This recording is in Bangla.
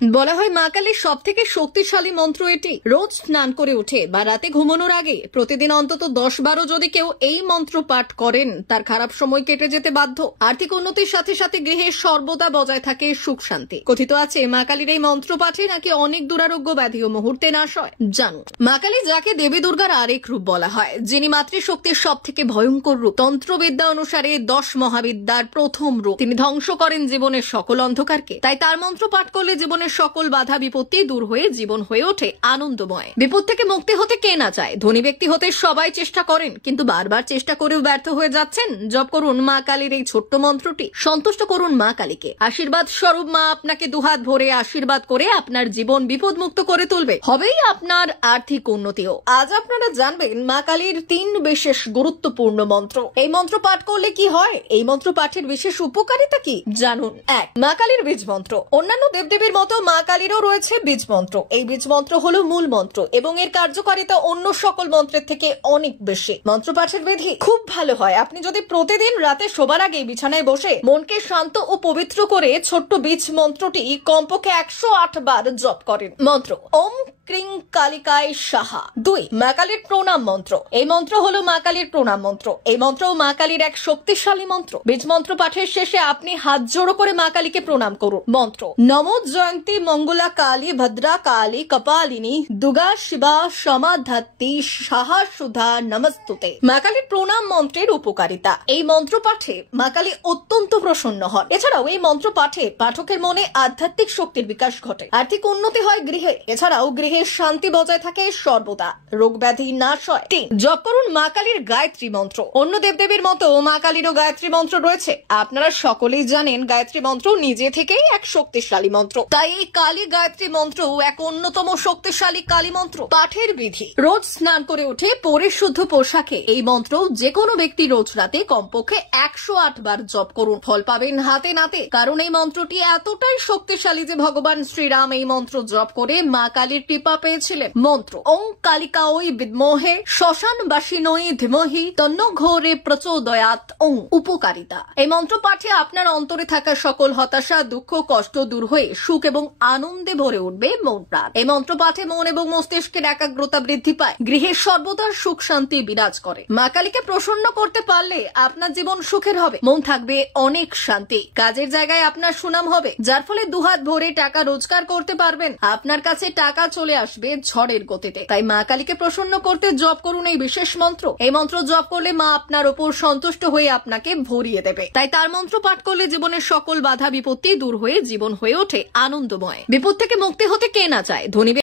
বলা হয় মা কালীর সবথেকে শক্তিশালী মন্ত্র এটি। রোজ স্নান করে উঠে বা রাতে ঘুমানোর আগে প্রতিদিন অন্তত 10-12 যদি কেউ এই মন্ত্র পাঠ করেন, তার খারাপ সময় কেটে যেতে বাধ্য। আর্থিক উন্নতির সাথে সাথে গৃহে সর্বদা বজায় থাকে সুখ শান্তি। কথিত আছে মা কালীর এই মন্ত্র পাঠে নাকি অনেক দুরারোগ্য ব্যাধি ও মুহূর্তে নাশ হয়। জানুন, মা কালী যাকে দেবী দুর্গার আরেক রূপ বলা হয়, যিনি মাতৃশক্তির সব থেকে ভয়ঙ্কর রূপ। তন্ত্রবিদ্যা অনুসারে 10 মহাবিদ্যার প্রথম রূপ। তিনি ধ্বংস করেন জীবনের সকল অন্ধকারকে। তাই তার মন্ত্র পাঠ করলে জীবনের সকল বাধা বিপত্তি দূর হয়ে জীবন হয়ে ওঠে আনন্দময়। বিপদ থেকে মুক্তি হতে কে না চায়? ধনী ব্যক্তি হতে সবাই চেষ্টা করেন, কিন্তু বারবার চেষ্টা করেও ব্যর্থ হয়ে যাচ্ছেন। জপ করুন মা কালীর এই ছোট্ট মন্ত্রটি। সন্তুষ্ট করুন মা কালীকে। আশীর্বাদ স্বরূপ মা আপনাকে দুহাত ভরে আশীর্বাদ করে আপনার জীবন বিপদ মুক্ত করে তুলবে। হবেই আপনার আর্থিক উন্নতিও। আজ আপনারা জানবেন মা কালীর 3 বিশেষ গুরুত্বপূর্ণ মন্ত্র। এই মন্ত্র পাঠ করলে কি হয়? এই মন্ত্র পাঠের বিশেষ উপকারিতা কি জানুন। 1. মা কালীর বীজ মন্ত্র। অন্যান্য দেবদেবীর মতো মা কালীরও রয়েছে বীজ মন্ত্র। এই বীজ মন্ত্র হলো মূল মন্ত্র এবং এর কার্যকারিতা অন্য সকল মন্ত্রের থেকে অনেক বেশি। মন্ত্র পাঠের বিধি খুব ভালো হয়। আপনি যদি প্রতিদিন রাতে শোবার আগে বিছানায় বসে মনকে শান্ত ও পবিত্র করে ছোট্ট বীজ মন্ত্রটি কমপক্ষে 108 বার জপ করেন। মন্ত্র ওম ক্রিং কালিকায় সাহা। 2. মা কালীর প্রণাম মন্ত্র। এই মন্ত্র হলো মা কালীর প্রণাম মন্ত্র। এই মন্ত্র মা কালীর এক শক্তিশালী মন্ত্র। বীজ মন্ত্র পাঠের শেষে আপনি হাত জোড়ো করে মা কালীকে প্রণাম করুন। মন্ত্র নমো জয়ন্তী মঙ্গলা কালী ভদ্রা কালী কপালিনী দুর্গা শিবা সমাধাত্রী সাহা সুধা নমস্তুতে। মা কালীর প্রণাম মন্ত্রের উপকারিতা। এই মন্ত্র পাঠে মা কালী অত্যন্ত প্রসন্ন হন। এছাড়াও এই মন্ত্র পাঠে পাঠকের মনে আধ্যাত্মিক শক্তির বিকাশ ঘটে। আর্থিক উন্নতি হয় গৃহে। এছাড়াও গৃহে শান্তি বজায় থাকে সর্বদা। রোগ ব্যাধি নাশ হয়। 3. জপ করুন মা কালীর গায়ত্রী মন্ত্র। অন্য দেবদেবীর মতো মা কালীরও গায়ত্রী মন্ত্র রয়েছে। আপনারা সকলেই জানেন গায়ত্রী মন্ত্র নিজে থেকেই এক শক্তিশালী মন্ত্র। তাই এই কালী গায়ত্রী মন্ত্র এক অন্যতম শক্তিশালী কালী মন্ত্র। পাঠের বিধি রোজ স্নান করে উঠে পরিশুদ্ধ পোশাকে এই মন্ত্র যে কোনো ব্যক্তি রোজ রাতে কমপক্ষে 108 বার জপ করুন। ফল পাবেন হাতে নাতে, কারণ এই মন্ত্রটি এতটাই শক্তিশালী যে ভগবান শ্রীরাম এই মন্ত্র জপ করে মা কালীর কৃপা পেয়েছিলেন। মন্ত্র ওং কালিকায় বিদ্মহে শ্মশানবাসিনৈ ধীমহি তন্ন ঘোরে প্রচোদয়াৎ ওং। উপকারিতা এই মন্ত্র পাঠে আপনার অন্তরে থাকা সকল হতাশা দুঃখ কষ্ট দূর হয়ে সুখ এবং আনন্দে ভরে উঠবে মন প্রাণ। এই মন্ত্র পাঠে মন এবং মস্তিষ্কের একাগ্রতা বৃদ্ধি পায়। গৃহে সর্বদা সুখ শান্তি বিরাজ করে। মা কালীকে প্রসন্ন করতে পারলে আপনার জীবন সুখের হবে। মন থাকবে অনেক শান্তি। কাজের জায়গায় আপনার সুনাম হবে, যার ফলে দুহাত ভরে টাকা রোজগার করতে পারবেন। আপনার কাছে টাকা চলে আসবে ঝড়ের গতিতে। তাই মা কালীকে প্রসন্ন করতে জপ করুন এই বিশেষ মন্ত্র। এই মন্ত্র জপ করলে মা আপনার উপর সন্তুষ্ট হয়ে আপনাকে ভরিয়ে দেবে। তাই তার মন্ত্র পাঠ করলে জীবনের সকল বাধা বিপত্তি দূর হয়ে জীবন হয়ে ওঠে আনন্দময়। বিপদ থেকে মুক্তি হতে কে না চায়? ধনী